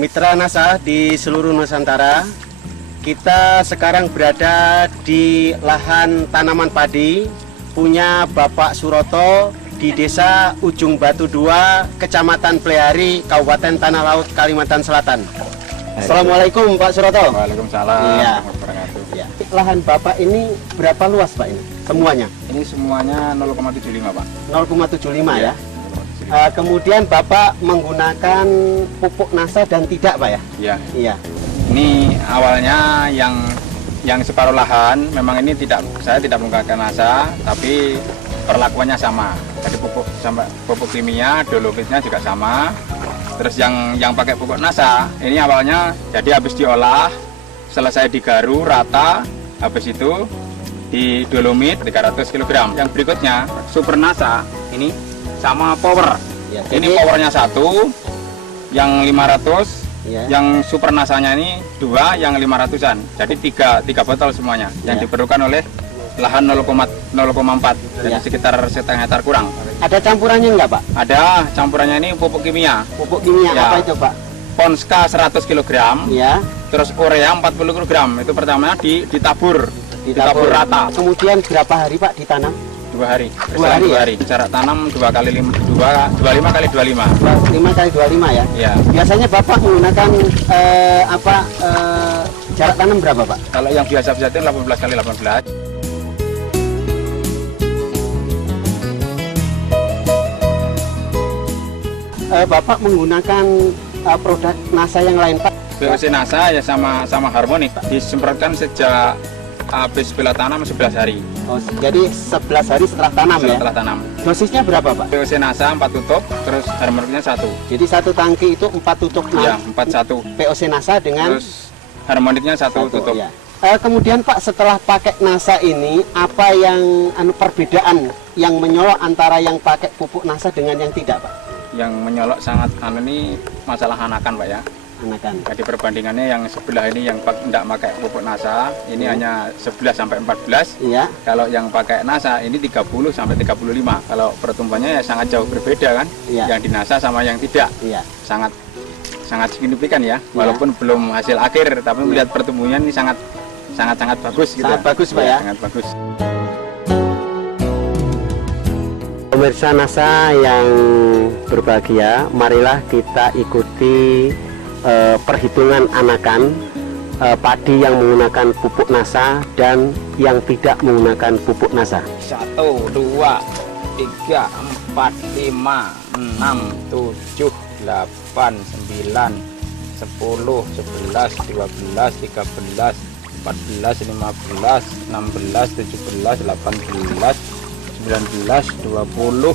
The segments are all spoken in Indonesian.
Mitra NASA di seluruh Nusantara. Kita sekarang berada di lahan tanaman padi punya Bapak Suroto di Desa Ujung Batu 2, Kecamatan Plehari, Kabupaten Tanah Laut, Kalimantan Selatan. Assalamualaikum Pak Suroto. Waalaikumsalam. Iya. Ya. Lahan Bapak ini berapa luas Pak ini? Semuanya? Ini semuanya 0,75 Pak. 0,75 ya. 0,75. Kemudian Bapak menggunakan pupuk NASA dan tidak Pak ya? Iya. Iya. Ini awalnya yang separuh lahan memang ini saya tidak menggunakan NASA, tapi perlakuannya sama. Jadi pupuk kimia, dolomitsnya juga sama. Terus yang pakai pupuk NASA ini awalnya jadi habis diolah, selesai digaru rata, habis itu di dolomit 300 kg. Yang berikutnya Super NASA ini sama power. Ya, ini powernya 1, yang 500. Ya. Yang Super NASA-nya ini 2, yang 500-an. Jadi 3 botol semuanya yang Ya. diperlukan oleh lahan 0,4. Jadi Ya. sekitar setengah hektar kurang. Ada campurannya enggak Pak? Ada campurannya ini pupuk kimia. Pupuk kimia Ya. apa itu Pak? Ponska 100 kg. Ya. Terus urea 40 kg. Itu pertamanya ditabur rata. Kemudian berapa hari Pak ditanam? 2 hari. 2 hari, Dua ya? hari. Jarak tanam 25 kali 25. 5 kali 25 ya. Ya. Biasanya Bapak menggunakan jarak tanam berapa Pak? Kalau yang biasa-biasa itu 18 kali 18. Bapak menggunakan produk NASA yang lain Pak? VOC NASA ya sama Harmonic disemprotkan sejak habis bila tanam 11 hari. Oh, jadi 11 hari setelah tanam ya? Setelah tanam. Dosisnya berapa Pak? VOC NASA 4 tutup, terus Harmonicnya 1. Jadi satu tangki itu 4 tutup Ya, 4-1. VOC NASA dengan Terus Harmonicnya 1 tutup. ya. Kemudian Pak, setelah pakai NASA ini, apa yang perbedaan yang menyolok antara yang pakai pupuk NASA dengan yang tidak Pak? Yang menyolok sangat ini masalah anakan Pak ya. Anakan. Jadi perbandingannya yang sebelah ini yang tidak pakai pupuk NASA ini hanya 11 sampai 14. Iya. Kalau yang pakai NASA ini 30 sampai 35. Kalau pertumbuhannya ya sangat jauh berbeda kan. Iya. Yang di NASA sama yang tidak. Iya. Sangat signifikan ya. Walaupun belum hasil akhir tapi melihat pertumbuhannya ini sangat bagus gitu. Sangat bagus Pak ya. Sangat bagus. Pemirsa NASA yang berbahagia, marilah kita ikuti perhitungan anakan padi yang menggunakan pupuk NASA dan yang tidak menggunakan pupuk NASA. 1, 2, 3, 4, 5, 6, 7, 8, 9, 10, 11, 12, 13, 14, 15, 16, 17, 18, 19, 20,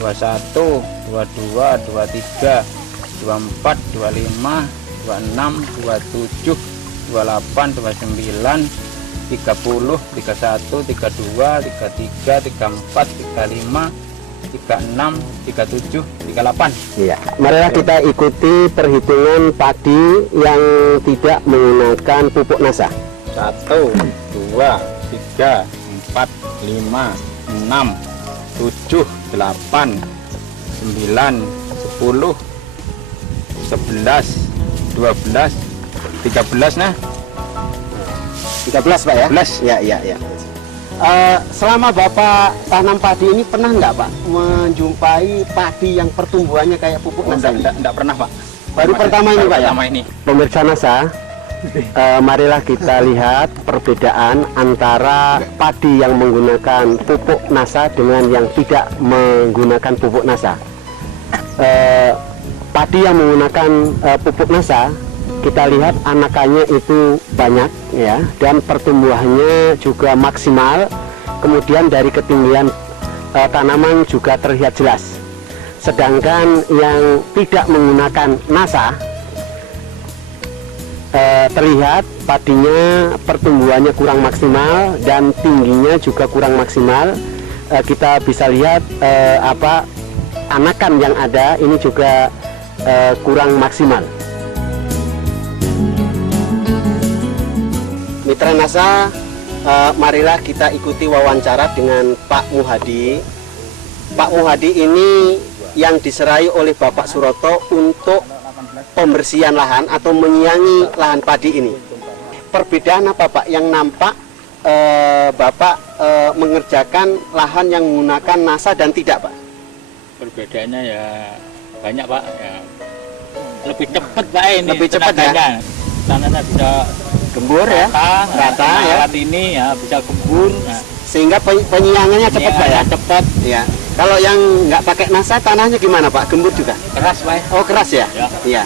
21, 22, 23, 24, 25, 26, 27, 28, 29, 30, 31, 32, 33, 34, 35, 36, 37, 38. Iya. Marilah kita ikuti perhitungan padi yang tidak menggunakan pupuk NASA. 1, 2, 3, 4, 5, 6, 7, 8, 9, 10, 11, 12, 13 nah. 13 Pak ya? 13. Ya. Selama Bapak tanam padi ini pernah nggak Pak menjumpai padi yang pertumbuhannya kayak pupuk NASA? Enggak pernah Pak. Baru pertama ini Pak ya? Pertama ini. Pemirsa NASA, marilah kita lihat perbedaan antara padi yang menggunakan pupuk NASA dengan yang tidak menggunakan pupuk NASA. Padi yang menggunakan pupuk NASA, kita lihat anakannya itu banyak ya, dan pertumbuhannya juga maksimal. Kemudian dari ketinggian tanaman juga terlihat jelas. Sedangkan yang tidak menggunakan NASA, terlihat padinya pertumbuhannya kurang maksimal dan tingginya juga kurang maksimal. Kita bisa lihat anakan yang ada ini juga kurang maksimal. Mitra NASA, marilah kita ikuti wawancara dengan Pak Muhadi. Pak Muhadi ini yang diserai oleh Bapak Suroto untuk pembersihan lahan atau menyiangi lahan padi ini. Perbedaan apa Pak yang nampak Bapak mengerjakan lahan yang menggunakan NASA dan tidak Pak? Perbedaannya ya banyak Pak, ya lebih cepat Pak ini. Lebih cepat ya? Tanahnya bisa Gembur ya? Rata ya? Alat ini ya bisa gembur. Nah, Sehingga penyiangannya cepat Pak ya? Cepat. Ya. Kalau yang nggak pakai NASA tanahnya gimana Pak? Gembur juga? Keras Pak. Oh keras ya? Ya. Iya.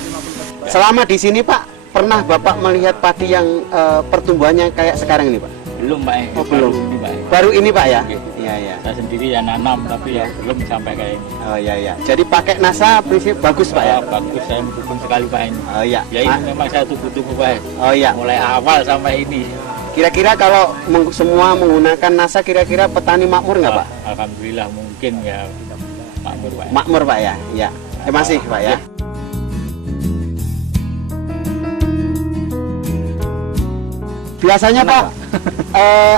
Selama di sini Pak, pernah Bapak melihat padi yang pertumbuhannya kayak sekarang ini Pak? Belum Pak. Oh belum. Ini, Pak. Baru ini Pak ya? Oke. Iya iya. Saya sendiri ya nanam tapi ya belum sampai kayak ini. Oh iya iya. Jadi pakai NASA prinsip bagus Pak ya? Bagus, saya mendukung sekali Pak ini. Oh iya. Ya ini memang saya tunggu-tunggu Pak. Oh iya. Mulai awal sampai ini. Kira-kira kalau semua menggunakan NASA, kira-kira petani makmur nggak Pak? Alhamdulillah mungkin ya makmur Pak. Makmur Pak ya? Iya. Terima kasih Pak ya. Biasanya Pak,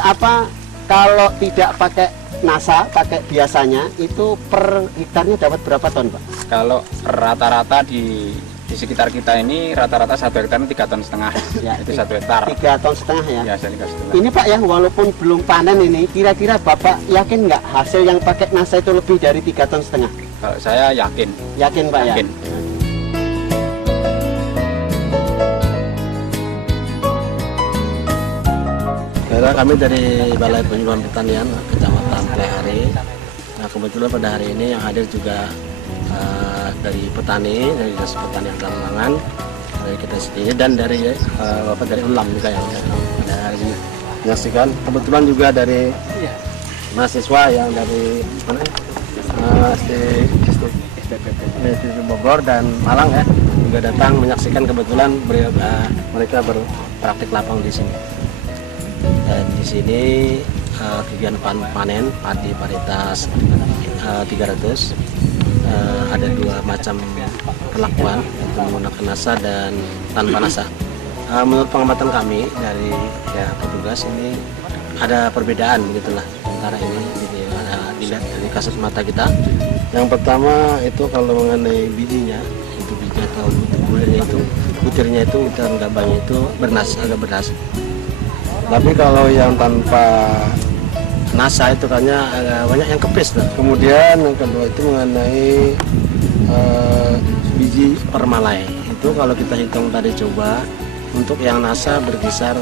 apa kalau tidak pakai NASA, pakai biasanya itu per hektarnya dapat berapa ton Pak? Kalau rata-rata di sekitar kita ini rata-rata 1 hektar 3,5 ton. Ya, Itu 1 hektar. 3,5 ton ya? Ya, 3,5. Ini Pak ya, walaupun belum panen ini, kira-kira Bapak yakin nggak hasil yang pakai NASA itu lebih dari 3,5 ton? Kalau saya yakin. Yakin Pak Yakin. ya? Karena kami dari Balai Penyuluhan Pertanian Kecamatan Plehari. Nah kebetulan pada hari ini yang hadir juga dari petani, dari Dinas Pertanian Tamangan, dari kita sendiri dan dari Bapak dari Ulam juga yang pada hari ini menyaksikan. Kebetulan juga dari mahasiswa yang dari mana? STP Bogor dan Malang ya juga datang menyaksikan. Kebetulan mereka berpraktik lapang di sini. Dan di sini kegiatan panen padi varietas 300, ada 2 macam perlakuan, yaitu menggunakan NASA dan tanpa NASA. Menurut pengamatan kami dari petugas ini ada perbedaan begitulah antara ini dilihat dari kasat mata kita. Yang pertama itu kalau mengenai bijinya, itu biji atau butirnya itu gabangnya itu agak bernas. Tapi kalau yang tanpa NASA itu kayaknya banyak yang kepis. Kemudian yang kedua itu mengenai biji permalai. Itu kalau kita hitung tadi coba untuk yang NASA berkisar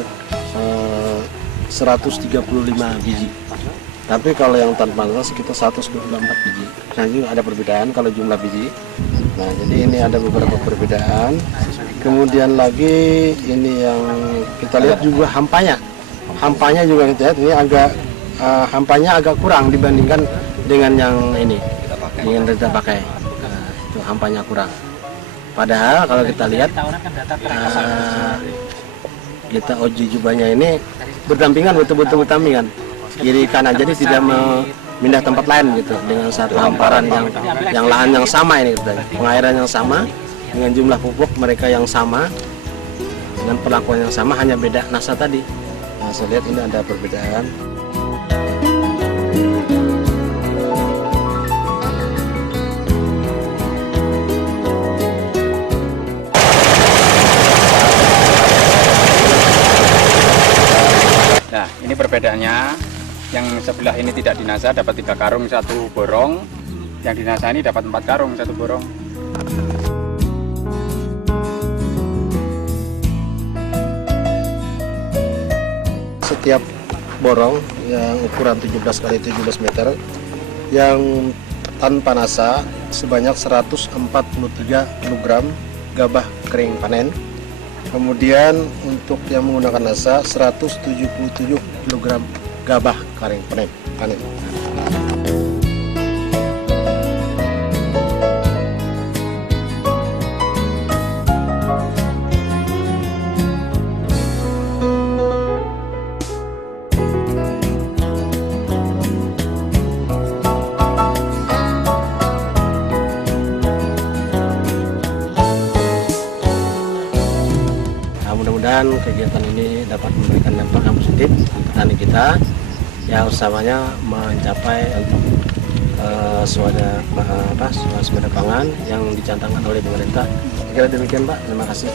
135 biji. Tapi kalau yang tanpa NASA sekitar 124 biji. Nah ini ada perbedaan kalau jumlah biji. Nah jadi ini ada beberapa perbedaan. Kemudian lagi ini yang kita lihat juga hampanya. Hampanya juga kita lihat ini agak hampanya agak kurang dibandingkan dengan yang ini dengan kita pakai. Itu hampanya kurang. Padahal kalau kita lihat kita uji jubahnya ini berdampingan, betul-betul berdampingan kiri kanan, jadi tidak memindah tempat lain gitu dengan satu hamparan yang lahan yang sama ini gitu. Pengairan yang sama dengan jumlah pupuk mereka yang sama dengan perlakuan yang sama, hanya beda NASA tadi. Nah, saya lihat ini ada perbedaan. Nah, ini perbedaannya. Yang sebelah ini tidak di NASA dapat 3 karung 1 borong. Yang di NASA ini dapat 4 karung 1 borong. Setiap borong yang ukuran 17 x 17 meter yang tanpa NASA sebanyak 143 kg gabah kering panen. Kemudian untuk yang menggunakan NASA 177 kg gabah kering panen. Mudah-mudahan kegiatan ini dapat memberikan dampak yang positif untuk petani kita yang usamanya mencapai untuk swasembada pangan yang dicanangkan oleh pemerintah. Kira demikian Pak, terima kasih.